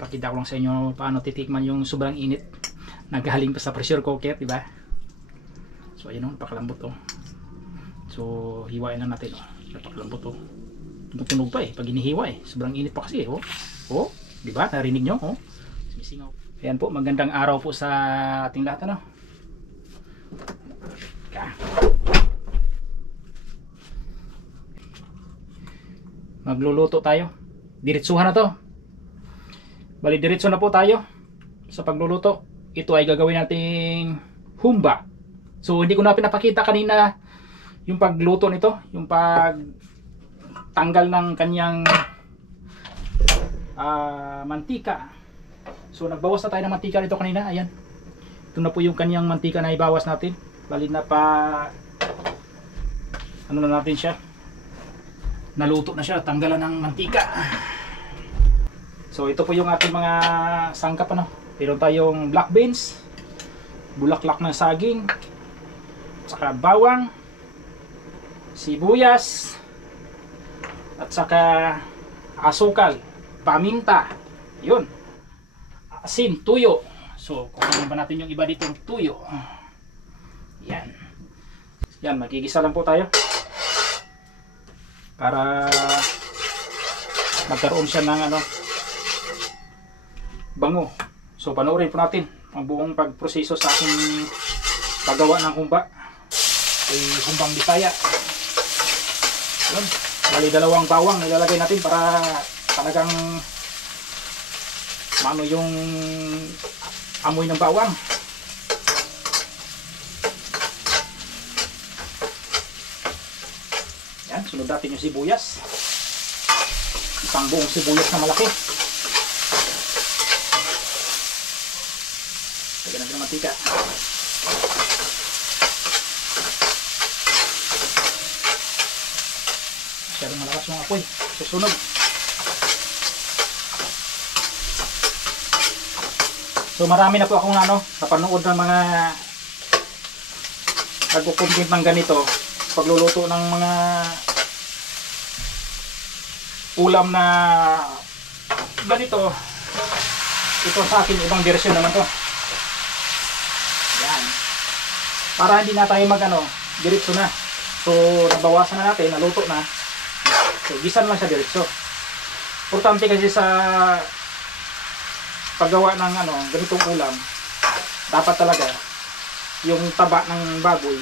Papakita ko lang sa inyo paano titikman yung sobrang init. Nagaling pa sa pressure cooker, di ba? So ayun, napakalambot oh. So hiwain lang natin oh. Napakalambot oh. Tumutunog pa eh pag hinihiwa eh. Sobrang init pa kasi eh oh. Oh, di ba? Narinig nyo oh. Sumisingaw. Ayan po, magandang araw po sa ating lahat ano. Magluluto tayo. Diretsuhan na to. Bali diretso na po tayo sa pagluluto. Ito ay gagawin nating humba. So hindi ko na pinapakita kanina yung pagluto nito, yung pagtanggal ng kanyang mantika. So nagbawas na tayo ng mantika nito kanina. Ayan. Ito na po yung kanyang mantika na ibawas natin. Bali na pa ano na natin siya. Naluto na siya, tanggalan ng mantika. So ito po yung ating mga sangkap ano. Meron tayong black beans, bulaklak ng saging, saka bawang, sibuyas, at saka asukal, paminta, yun, asin, tuyo. So kukunin ba natin yung iba ditong tuyo. Yan. Yan, magigisa lang po tayo para magkaroon siya ng ano, bango. So panoorin po natin ang buong pagproseso sa aking paggawa ng humba. Ay humbang Bisaya. Yun. Bali dalawang bawang nilalagay natin para talagang maano yung amoy ng bawang. Yan, sunod natin yung sibuyas. Isang buong sibuyas na malaki. Lagyan natin ng mantika. Masyadong malakas yung apoy. Susunog. So marami na po akong napanood ng mga nagko-content ng ganito. Pagluluto ng mga ulam na ganito. Ito sa akin ibang version naman to. Yan. Para hindi na tayo diretso na. So nabawasan na natin, naluto na. So gisan lang siya diretso. Importante kasi sa paggawa ng ganitong ulam, dapat talaga yung taba ng baboy.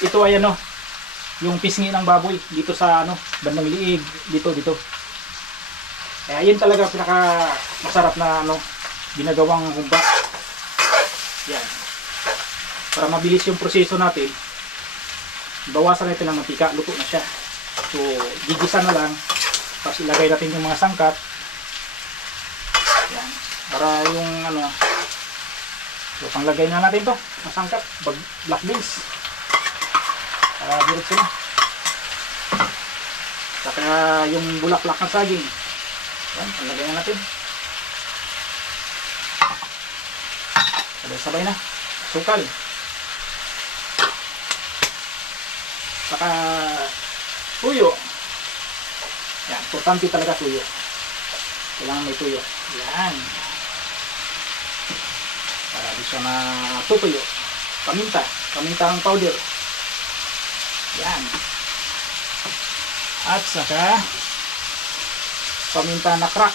Ito ay yung pisngi ng baboy dito sa bandang liig, dito. Kaya yun talaga pinaka masarap na ginagawang humba. Yan. Para mabilis yung proseso natin, bawasan natin ng mantika, luto na siya. So gigisa na lang, tapos ilagay natin yung mga sangkap. Yan. Para yung so panglagay na natin to, mga sangkap, black beans. Para diretso na. Saka yung bulaklak ng saging. Yan, panglagay na natin. Sabay na. Sukal. Saka tuyo. Yan, importante talaga tuyo. Kailangan may tuyo. Yan. Para di siya natutuyo. Paminta. Pamintang powder. Yan. At saka paminta na crack.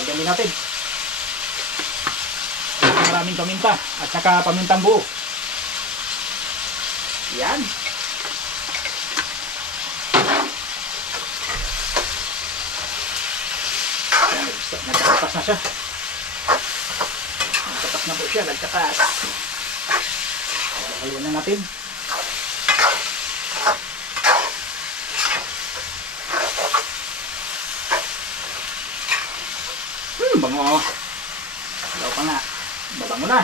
Lagyan din natin. Maraming paminta. At saka pamintang buo. Yan. Nagkatas na siya. Nagkatas na po siya. Nagkatas. Haluan na natin. Bango. Ilaw pa nga. Babango na.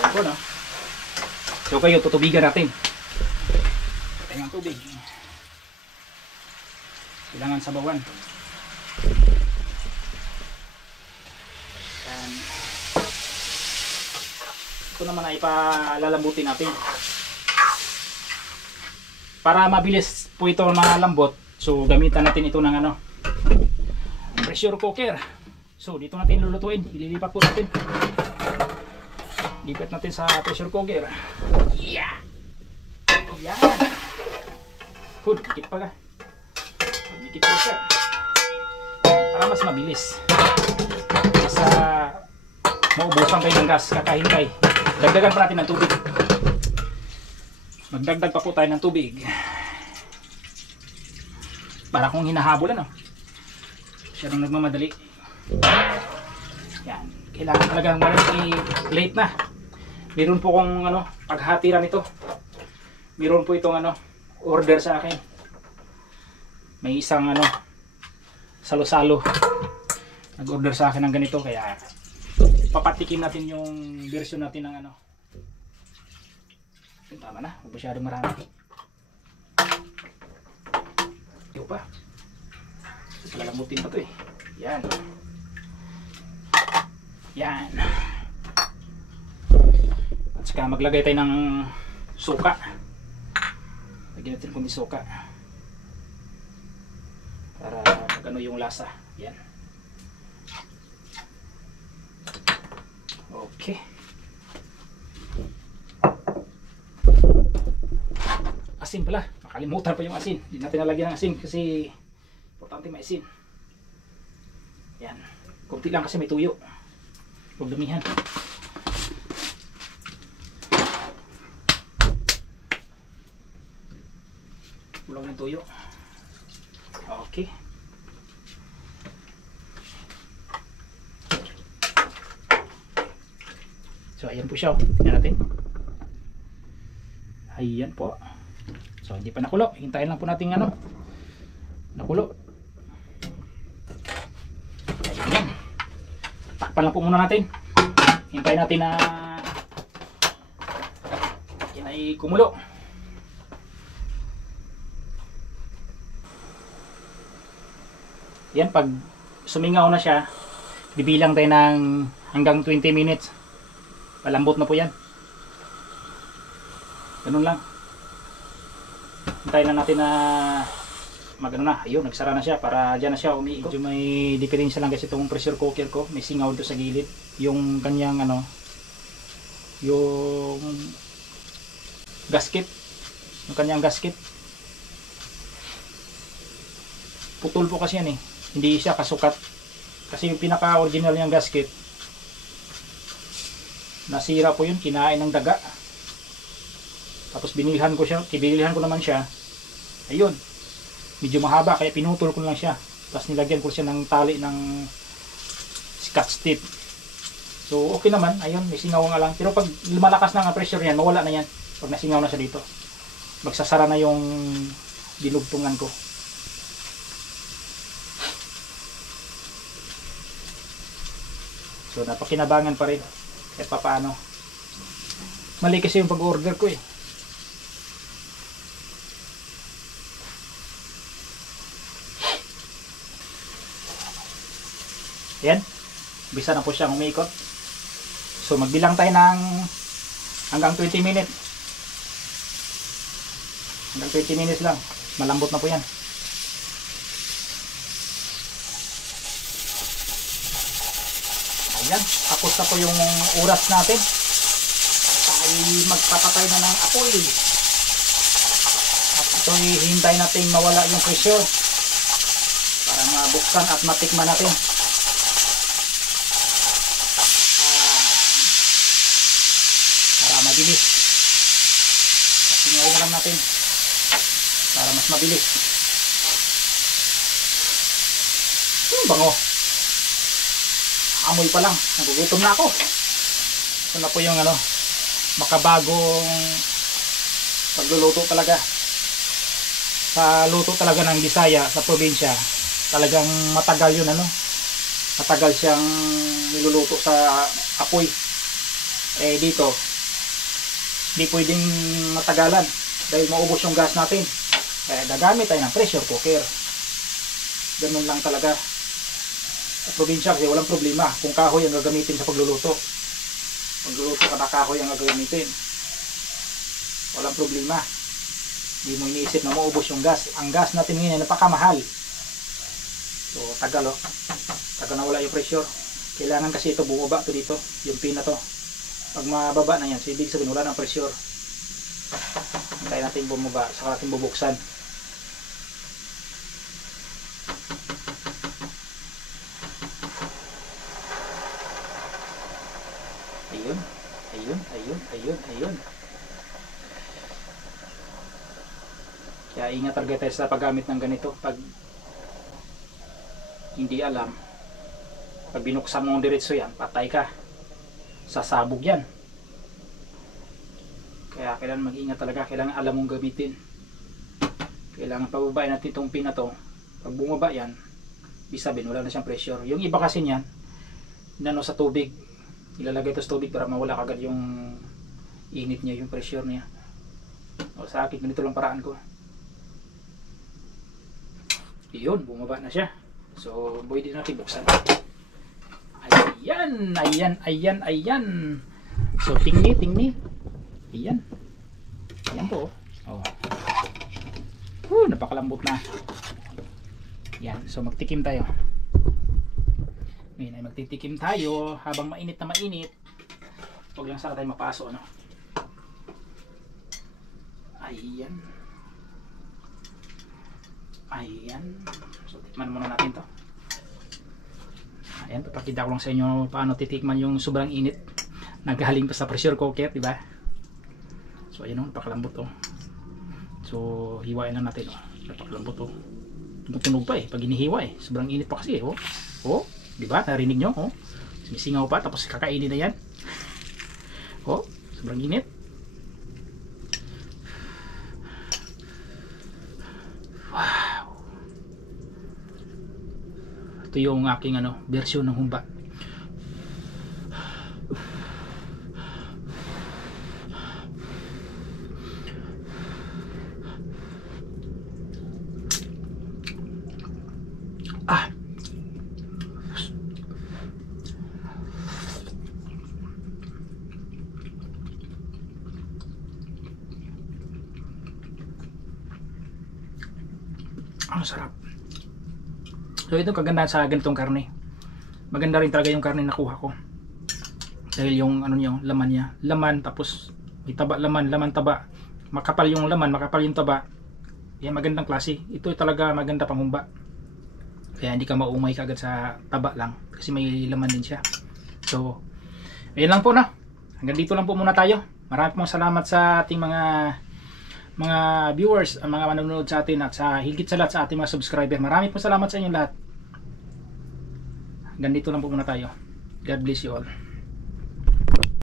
Yan po So kayo, tutubigan natin. Patay ang tubig. Kailangan sabawan. Yan. Ito naman ay palalambutin natin. Para mabilis po ito malambot, so gamitan natin ito ng pressure cooker. So dito natin lulutuin, ililipat po natin. Lipat natin sa pressure cooker. Yeah. Yan. Good, dikit pa ka. Dikit po siya. Para mas mabilis. Sa maubusan kayo ng gas, kakahintay. Dagdagan pa natin ng tubig. Magdagdag pa po tayo ng tubig. Para kung hinahabolan, no? Siya nang nagmamadali. Yan. Kailangan talagang late na. Meron po kong paghatiran nito. Meron po itong order sa akin. May isang salo-salo. Nag-order sa akin ng ganito, kaya papatikin natin yung version natin ng tama na, huwag masyadong marami. Ito pa. Lalamutin pa to eh. Yan. Yan. At saka maglagay tayo ng suka. Lagyan natin kundi suka. Para magano yung lasa. Yan. Okay. Asin pala. Nakalimutan pa yung asin. Hindi natin nalagyan ng asin kasi importante may asin. Yan. Kunti lang kasi may tuyo. Huwag dumihan. Kulang ng tuyo. Okay. So ayan po siya. Tingnan natin. Ayan po. So hindi pa nakulo. Hintayin lang po natin nakulo. Ayan. Takpan lang po muna natin. Hintayin natin na yan ay kumulo. Yan, pag sumingaw na siya, bibilang tayo ng hanggang 20 minutes. Malambot na po yan. Ganun lang. Hintayin na natin na magano na. Ayun, nagsara na siya para dyan na siya umiikot. Medyo may diferensya lang kasi itong pressure cooker ko. May singaw doon sa gilid. Yung kanyang yung gasket. Yung kanyang gasket. Putol po kasi yan eh. Hindi siya kasukat. Kasi yung pinaka original niyang gasket, nasira po yun, kinain ng daga. Tapos binilhan ko naman siya. Ayun, medyo mahaba kaya pinutol ko lang siya. Tapos nilagyan ko siya ng tali ng scotch tape. So okay naman, ayun, may singaw nga lang. Pero pag lumalakas na ang pressure niyan, mawala na yan. Pag nasingaw na siya dito, magsasara na yung dinugtungan ko. So napakinabangan pa rin kahit papaano. Mali kasi yung pag-order ko eh. Yan. Bisa na po siyang umiikot. So magbilang tayo ng hanggang 20 minutes. Hanggang 20 minutes lang. Malambot na po yan. Ayan, tapos na po yung oras natin. Tayo magpapatay na ng apoy. At ito hihintay natin mawala yung pressure para mabuksan at matikman natin. Para mabilis. Singaw na lang natin para mas mabilis. Bango. Amoy pa lang, nagugutom na ako. Ito na po yung makabagong pagluluto talaga. Sa luto talaga ng Bisaya sa probinsya, talagang matagal yun matagal siyang niluluto sa apoy. Eh dito, hindi pwedeng matagalan dahil maubos yung gas natin. Kaya gagamit tayo ng pressure cooker. Ganun lang talaga. Sa probinsya kasi walang problema kung kahoy ang gagamitin sa pagluluto. Pagluluto ka na kahoy ang gagamitin. Walang problema. Hindi mo iniisip na maubos yung gas. Ang gas natin ngayon ay napakamahal. So tagal oh. Tagal na wala yung pressure. Kailangan kasi ito bumaba to dito, yung pin na to. Pag mababa na yan, so ibig sabihin wala ng pressure. Hintayin natin bumaba, saka natin bubuksan. Ayun, ayun, ayun, ayun, ayun. Kaya ingat talaga tayo sa paggamit ng ganito. Pag hindi alam, pag binuksan mo diretso yan, patay ka. Sasabog yan. Kaya kailangan mag-ingat talaga. Kailangan alam mong gamitin. Kailangan pababain natin itong pin na to. Pag bumaba yan, ibig sabihin wala na siyang pressure. Yung iba kasi niyan, inano sa tubig, ilalagay ito sa tubig para mawala kagad yung init niya, yung pressure niya. O sa akin, ganito lang paraan ko. Iyon, bumaba na siya. So, pwede natin buksan. Ayan, ayan, ayan, ayan. So, tingni, tingni. Ayan. Ayan po. Oh. Napakalambot na. Ayan, so magtikim tayo. Ngayon ay magtitikim tayo habang mainit na mainit. Huwag lang sana tayo mapaso, ano? Ayan. Ayan. So, tikman muna natin to. Ayan, papakita ko lang sa inyo paano titikman yung sobrang init. Nagaling pa sa pressure cooker, diba? So, ayan o, napakalambot o. So, hiwain lang natin o. Napakalambot o. Tunog pa eh, pag inihiwa eh. Sobrang init pa kasi eh, o. O, diba? Narinig nyo, o. Sumisingaw pa, tapos kakainin na yan. O, sobrang init. Ito yung aking version ng humba. Ang sarap. So ito kaganda sa ganitong karne. Maganda rin talaga yung karne na nakuha ko. Dahil yung laman niya, laman tapos itaba laman, laman taba. Makapal yung laman, makapal yung taba. Yan magandang klase. Ito talaga maganda pang humba. Kaya hindi ka maumay kagad sa taba lang kasi may laman din siya. So ayun lang po na. Hanggang dito lang po muna tayo. Maraming pong salamat sa ating mga viewers, mga manonood sa atin at sa higit sa lahat sa ating mga subscriber. Maraming po salamat sa inyo lahat. Hanggang dito lang po muna tayo. God bless you all.